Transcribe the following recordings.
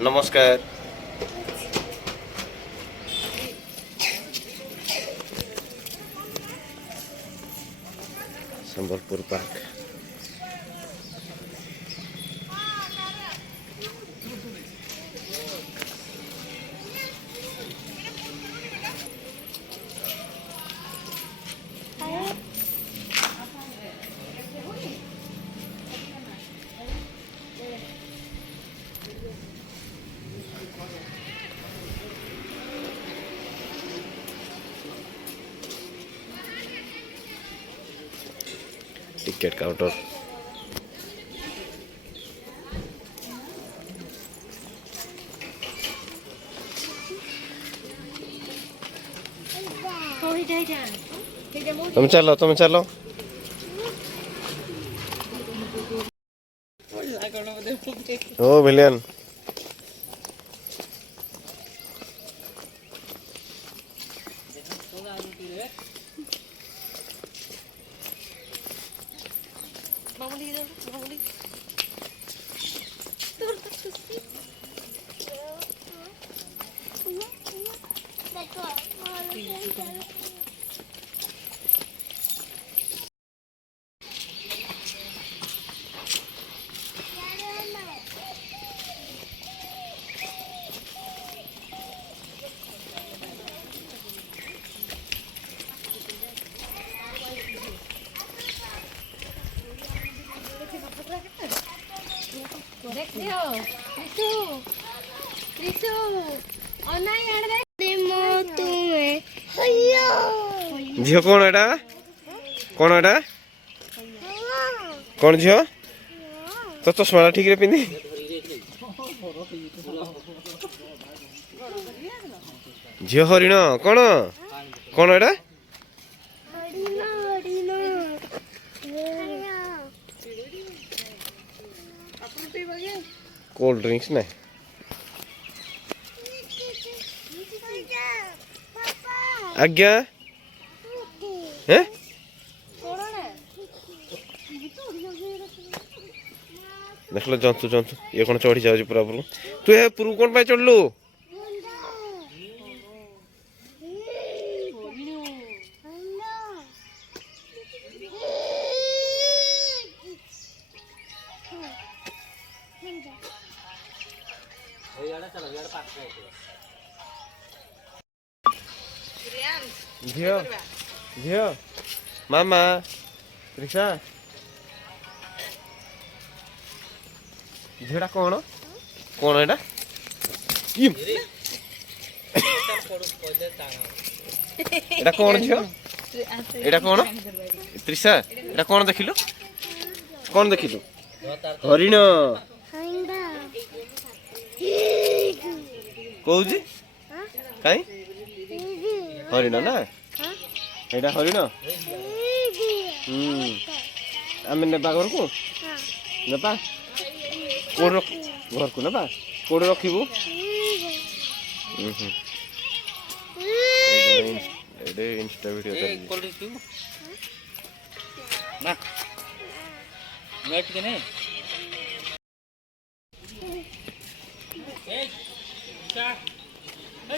नमस्कार। Sambalpur park ticket counter तुम चलो ओ विलियन झील कौन एटा कौन झील तो चश्मा ठीक रे पिंधि झील हरिण कौन एटा कोल्ड ड्रिंक्स ना आज्ञा हैं देख लो जंतु ये कौन चढ़ी जाऊँ पूरा पूरा तू ये पूर्व कौन पे चढ़लु झियो मामा रिक्शा झीड़ा कौन एटा एटा कौन झियो एटा कौन त्रिशा एटा कौन देखिलु हरिण कौजी काई हरिण ना एटा हरिण आम नेबा घर को नेबा घर को नेबा कोड रखिबू एडे इंस्टा वीडियो कर कोल्ड ड्रिंक ना नेट के नहीं ए क्या ए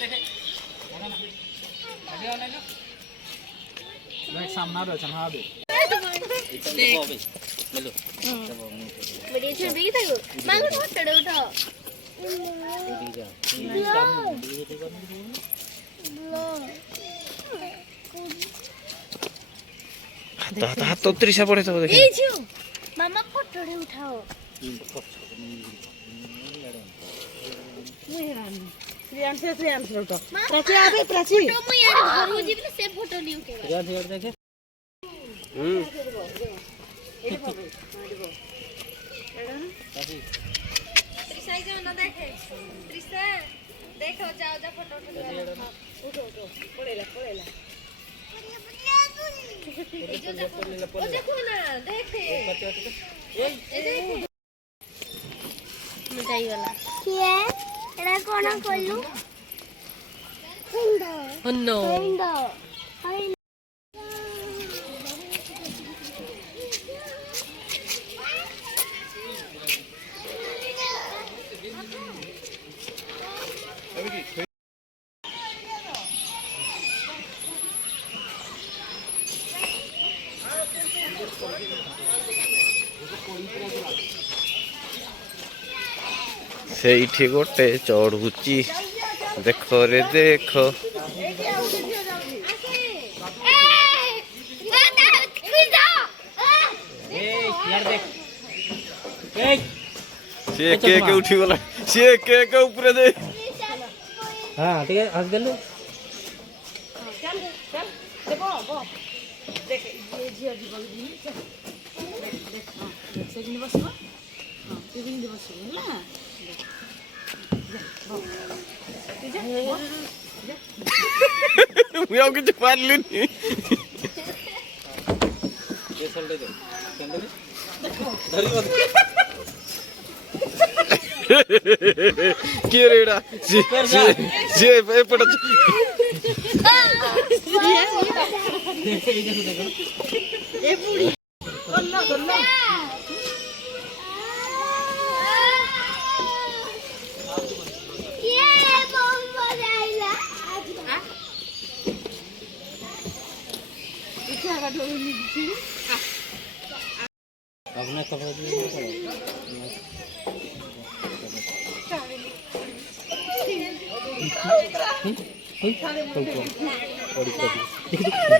देखे अभी ऑनलाइन बैक सामने आ चढ़ा दे हेलो बड़ी छे भी था मांगो तो चढ़ उठा हाथ तो त्रिशा पड़े तो देखे ए झियो मामा फोटो उठाओ प्रियांश फोटो प्राची आबे प्राची फोटो मु यार घर हो जिबले से फोटो ली उठे प्रियांश यार देखे त्रिशा जो न देखे त्रिशा देखो जाओ जा फोटो उठो पड़ेला देखो ना देखे मिठाई वाला किए एरा कोना कोलू हन्नो ସେଇଠି ଗୋଟେ ଚଢୁଛି ଦେଖ ରେ ଦେଖ। ସିଏ କେକ୍ ଉଠିଗଲା ସିଏ କେକ୍ ଉପରେ ଦେ हाँ ठीक है हंस गलू ମୁଁ ଆଉ କିଛି ପାରିଲିନି। କିଏ ରେ ଏଇଟା ସିଏ ଏପଟେ अपना कपड़ा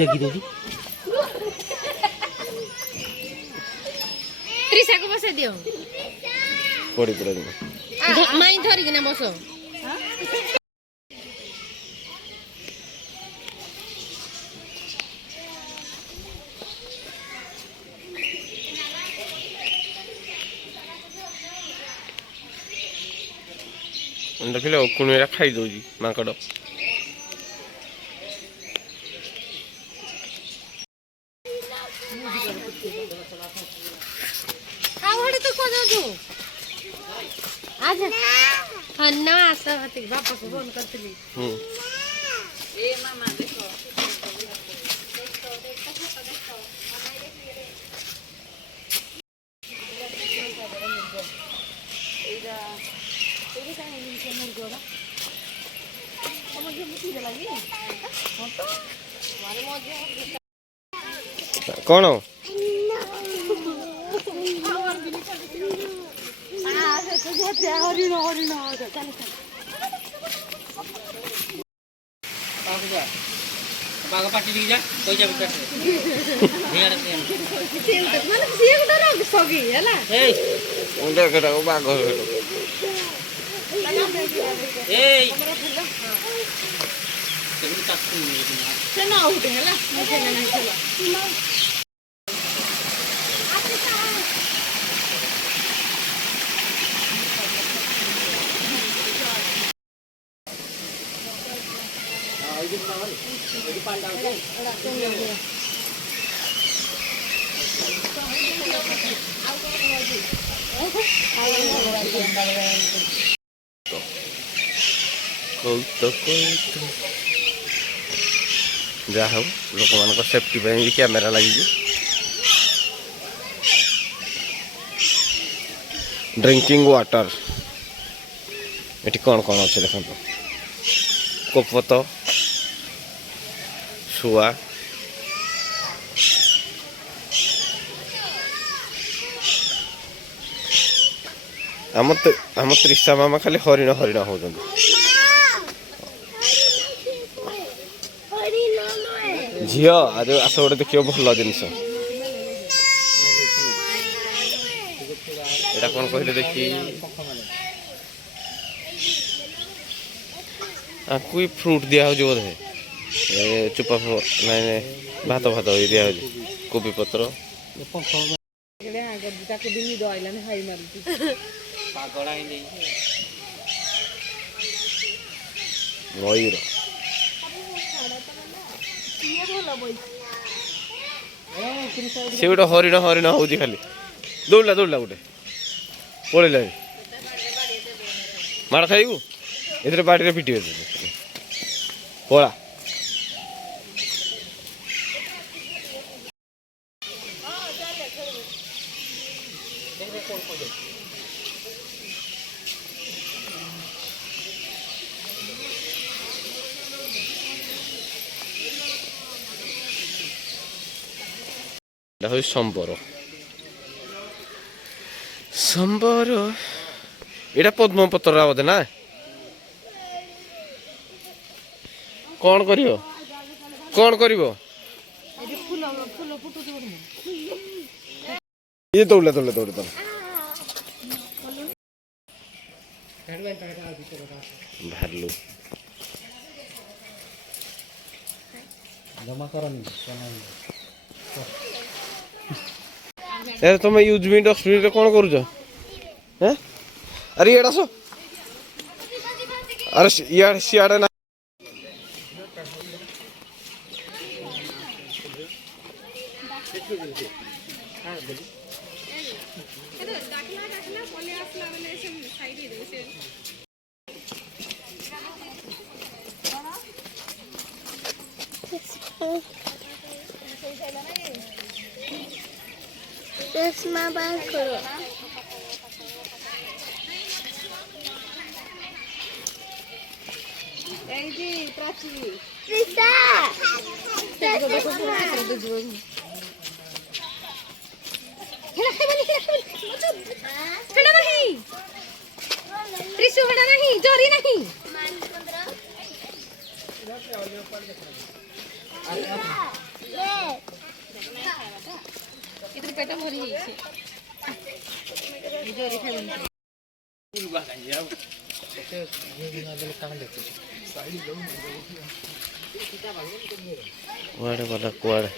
देखी दो त्रिशा को बसे दियो पड़ी पुरा दिन माई धरी किना बसो ଦେଖିଲେ କୁଣିଆ ଖାଇ ଦଉଛି ମାଙ୍କଡ। बापा को फोन करती କଣ हरिण हरिण बाग पार्टी दी जा कोई जा बिटर ढेड़ से माने सिए को डर सगी हैला ए उंडा केटा को बाघ हेटो ए तेरी चाकू से ना उठे हैला मुझे नहीं चला जा हो लोक मान सेफ्टी कैमेरा लगी ड्रिंकिंग वाटर ये कौन कौन अच्छे देखो कोपत शुआ आम त्रिशा मामा खाली हरिण हरिण हो झील आज आस गोटे देख भल जिनस एटा कौन कहले देखी आपको फ्रूट दिया हो बोधे चुपा नाई भात भात दिया कोबी पत्र मयूर से गोटे हरिण हरिण हो खाली दौड़ा दौड़ा गोटे पड़ेगा माड़ खाइबू ए बाड़ी पिट पड़ा संबर संबर ଏଇଟା ପଦ୍ମପତ୍ର ବୋଧେ ନା? କଣ କରିବ? କଣ କରିବ? ଇଏ ଦୌଡ଼ିଲା ଭାଲୁ। ଜମା କରନି ତମେ ୟୁଜ୍ ମି ଡଷ୍ଟବିନରେ କଣ କରୁଛ? ଆରେ ଇଆଡ଼େ ଆସ। ଆରେ ଇଆଡ଼େ ସିଆଡ଼େ ନା। चश्मा बाहर करो। त्रिशा नहीं चोरी नहीं इधर पेट भरी जोरी खाइबन कुआड़े वाला कुआड़े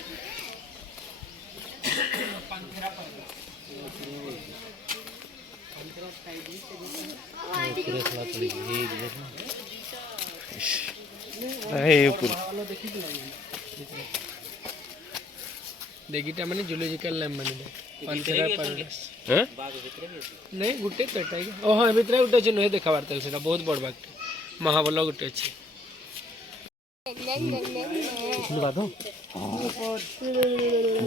देखिटा माने जूलॉजिकल लैब माने पंथेरा पैराडाइस नहीं गुटे पेटा ओ हां भितरे गुटे छ नहे देखा वार्ता सेटा बहुत बड़ बात महाबल गुटे छ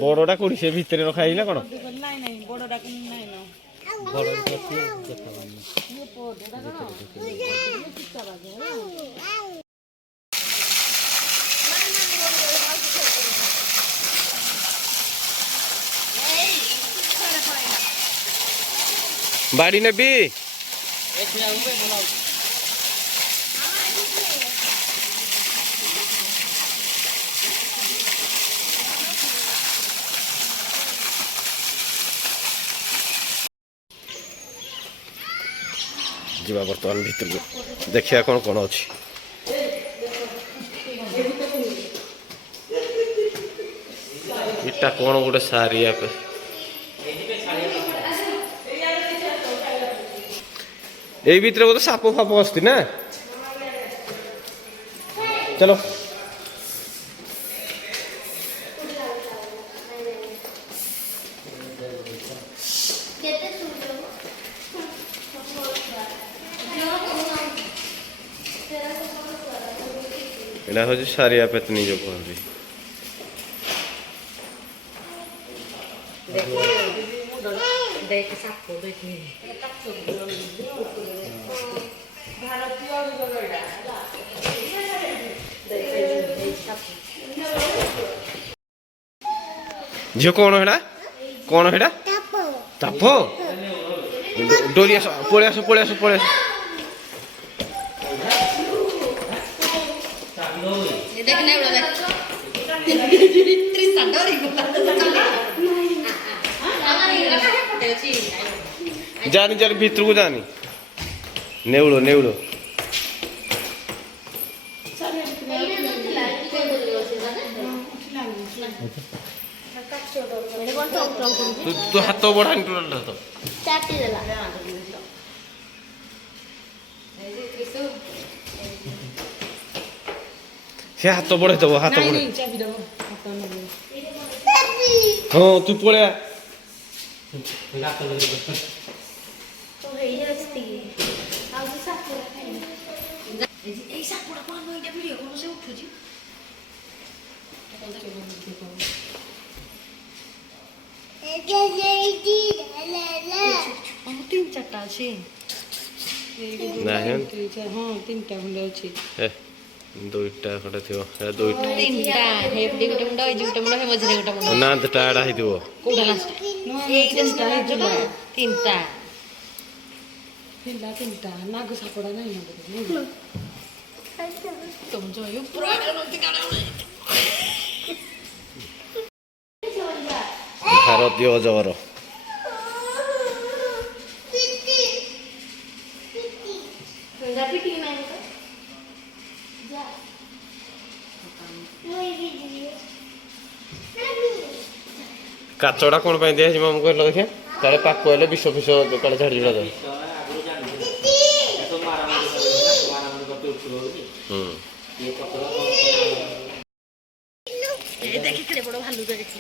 बड़टा कोडी से भितरे रखा है ना कोन नहीं नहीं बड़ोडा को नहीं ना बड़ देखा बाड़ी ने भी जीवा बर्तमान भीतर को देखिया कौन कौन अच्छी इटा कौन गोटे सारिया पे यही भीतर बोलते सापो फापो आसती ना चलो एटा हूँ सारिया पेतनी जो कहते देख सापो देख झील कौन है कौन है ताप डोरी आस पड़े आस पड़े आस पड़े आस देखने वाला देख त्रिशा डोरी जानी जानी भीतर को जानी नेवड़ो नेवड़ो तू हाथ बढ़ा तो से हाथ बढ़े दब हाथ बढ़े हाँ तू पड़े तीन चार्टा अच्छे हाँ तीन टा खंडे अच्छे दुईटा खंडे थी दुईटा तीनटा हेपडी गोटे मुंडा ए गोटे मुंडा हे मझरे गोटे मुंडा नांदटा आड़ा हिदिबो कोडा लास्ट ए दसटा हे जुला तीनटा तिला तिंटा नाग सापडा नाही ना तुमचं ଭାରତୀୟ ଅଜଗର କାଚଟା କ'ଣ ପାଇଁ ଦିଆହେଇଛି ମାମୁଁ କହିଲ ଦେଖିଆ କାଳେ ପାକ ହେଲେ ବିଷ ଫିଷ କାଳେ ଝାଡ଼ି ଝୁଡ଼ା ଯାଏ দেখে খেলে বড় ভালো করেছি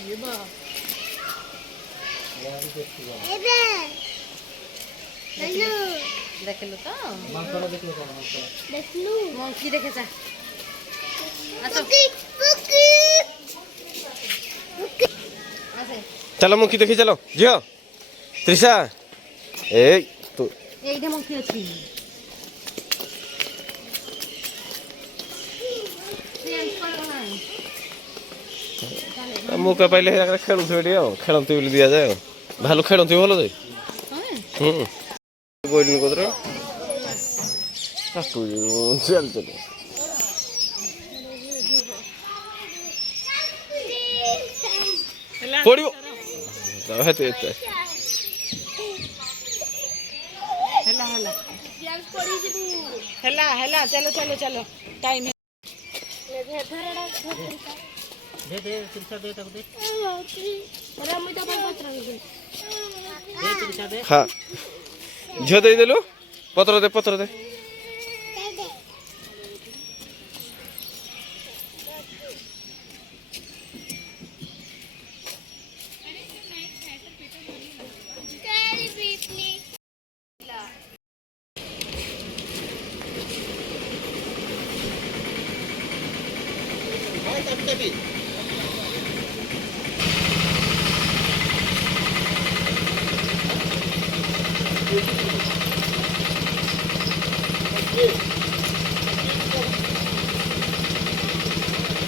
দেখলো তো দেখলু কি দেখেছা ଚାଲ ମୁଖି ଦେଖି ଚାଲ ଝିଅ ତ୍ରିଷା ଏଇ ତୁ এইটা মুখি ଅଛି ମୁଁ ପାଇଲେ ଖେଳୁଥିବେ ଟିକେ ଆଉ ଖେଳନ୍ତି ବୋଲି ଦିଆଯାଏ ଆଉ ଭାଲୁ ଖେଳନ୍ତି ଭଲ ଯେ ବୋଇଲିନି କତର ଚାଲ ଚାଲ ପଡ଼ିବ ହେତେ ଏତେ ହେଲା ହେଲା ଚାଲ ଚାଲ ଚାଲ ଟାଇମ୍ ହଁ ଝିଅ ଦେଇଦେଲୁ ପତ୍ର ଦେ ପତ୍ର ଦେ